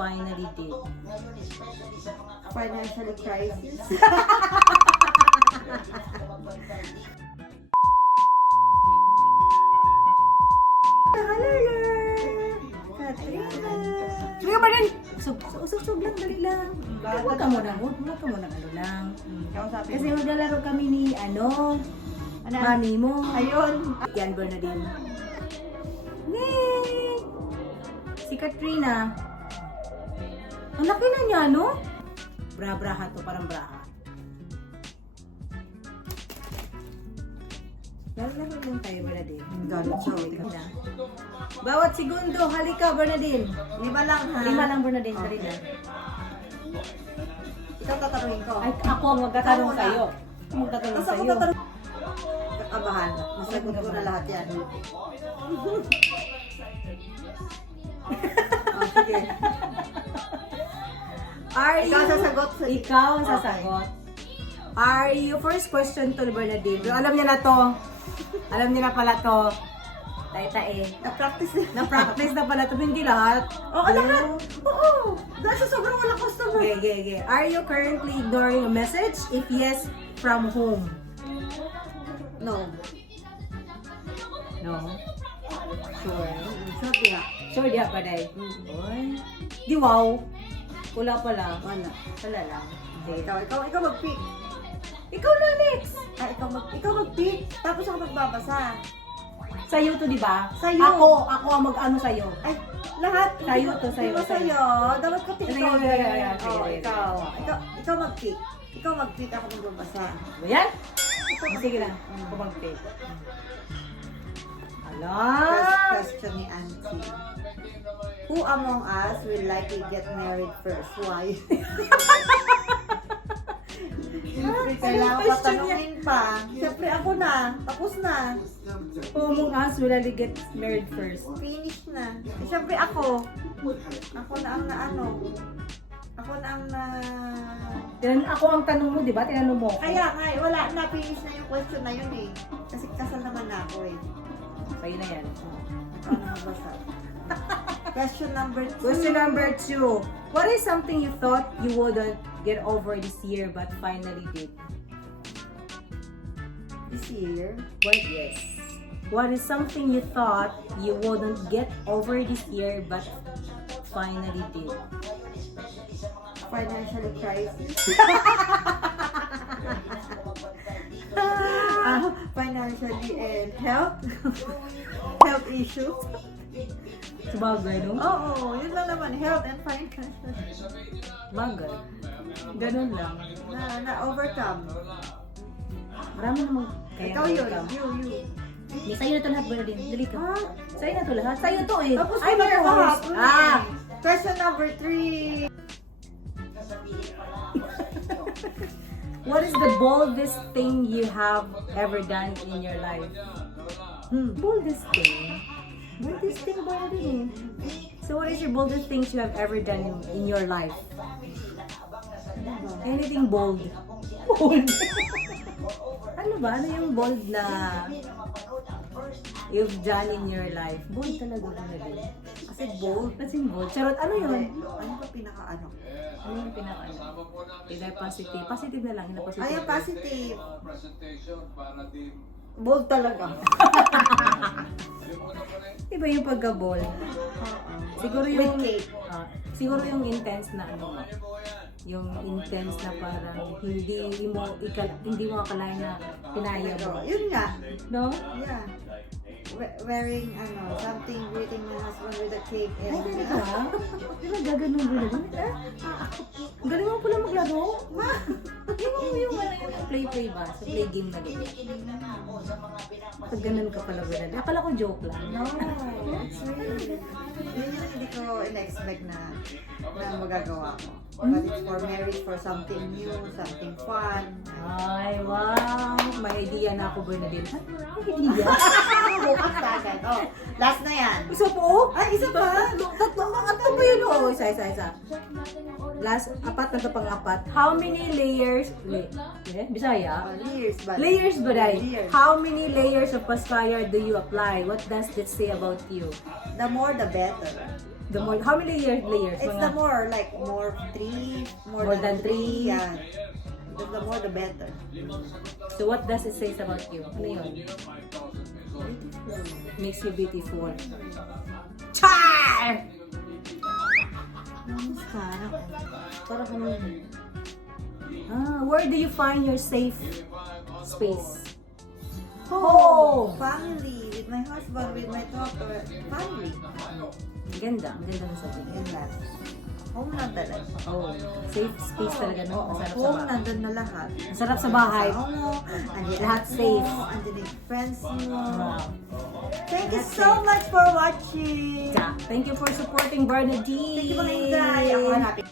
finally did. Financially crisis. Katrina. Sige ba rin? Usog-usog lang, dali lang. Huwag ka muna ano lang. Kausapin Kasi mo. maglalaro kami ni, mami mo. Ayun. Yan, Bernadine. Yay! Si Katrina. Ang laki na niya, no? Bra-braha to, parang braha. Laro lang tayo, Bernadine. Galit siya. Ikaw na. Bawat segundo, halika, Bernadine. 5 lang ha. 5 lang, Bernadine, dali na. Ikaw tatanungin ko. Ay, ako ang magtatanong Ikaw muna. sa'yo. Ako magtatanong Tapos ako sa'yo. tatanungin. Kakabahan. Masagot ko na lahat yan. Oh, sige. Are Ikaw you... sasagot. Ikaw ang Okay. sasagot. Are you... First question to Bernadine. Alam niya na to. Alam niya na pala to. Tae-tae. Na-practice eh. Na-practice na pala to. Hindi lahat. Oo, lahat. Oo. Dahil sa sobrang walang customer. Okay. Are you currently ignoring a message? If yes, from whom? No. No. Sure. Sabi nga. Sure di pa day. Oy. Di wow. Wala pala. Wala. Wala lang. Okay. Ikaw mag-pick. Ikaw na next. Ikaw mag-pick. Tapos ako magbabasa. Sa'yo to, di ba? Sa'yo. Ako ang mag-ano sa'yo. Ay, lahat. Sa'yo to, sa'yo, Di ba sa'yo. sa'yo? Dapat ka Sige, ikaw. sige. Oo, ikaw. Ikaw mag-pick. Ikaw mag-pick, ako magbabasa. Ayan? Ikaw Sige na. mag-pick. Ako mag-pick. First Ala! question ni Auntie. Who among us will likely get married first? Why? Siyempre, kailangan pa question tanungin pa. Siyempre, ako na. Tapos na. Who among us will I get married first? Finish na. Siyempre, ako. Ako na ang naano. Ako na ang na... Yan, ako ang tanong mo, di ba? Tinanong mo. Kaya nga, wala na. Finish na yung question na yun eh. Kasi kasal naman na ako eh. Sa'yo na yan. Ikaw na magbasa. Question number 2. Question number 2. What is something you thought you wouldn't get over this year but finally did? This year? What? Yes. What is something you thought you wouldn't get over this year but finally did? Financial crisis. Financially and health. Health issues. Sabagay, no? Oo, yun lang naman. Health and financial. Bagay. Ganun lang. Na-overcome. Marami namang kaya Ikaw yun. overcome. You. May sa'yo na ito lahat, Bernadine. Dali ka. Ha? Sa'yo na ito lahat. Sa'yo to eh. Tapos I'm ko na your ito host. kahapon eh. Question number 3. What is the boldest thing you have ever done in your life? Boldest thing? Boldest thing ba din eh? So what is your boldest things you have ever done in your life? Anything bold? Bold? Ano ba? Ano yung bold na you've done in your life? Bold talaga ba na din? Kasi bold. Kasi bold. Charot, ano yun? Ano ba pinaka-ano? Ano yung pinaka ano? Either positive. Positive na lang. Hindi positive. Ay, positive. Bold talaga. Iba yung pagka-bold. Siguro yung With cake. siguro yung intense na ano, yung intense na parang hindi mo akalain na pinaya mo. Yun nga. No? Yeah. Wearing something greeting my husband with a cake Ay, and ganito ha? Di ba gaganon ba? Galing mo pala maglaro? Yung play ba? Sa play game na ganyan. Pag ganun ka pala ba na? Akala ko joke lang. No, it's really yun yung hindi ko in-expect na magagawa ko. But it's for marriage, for something new, something fun. Ay, wow! May idea na ako, Bernadine. May idea? Bukas na agad. Oh, last na yan. Isa po? Ay, isa pa? Tatlo ba yun? Oo, isa. Last, apat na ito pang-apat. How many layers? Bisaya? Layers ba? Layers ba dahil? Layers. How many layers of paspaya do you apply? What does that say about you? The more, the better. The more, how many layers? It's the more, like, more three, More than three. Yeah. The more, the better. So what does it say about you? Ano yun? Makes you beautiful. Char! Kamusta? Para kung where do you find your safe space? Oh! Family, with my husband, with my daughter. Family. Ang ganda na sabi. Yun lang. Home lang talaga. Oh, safe space talaga no? Ang sarap sa Home, bahay. nandun na lahat. Ang sarap sa bahay. Kasama mo, andyan Lahat mo, safe. andyan yung friends mo. Wow. Thank you Lahat so much for watching. Thank you for supporting Bernadine. Thank you mga Inday. Ako hanapin.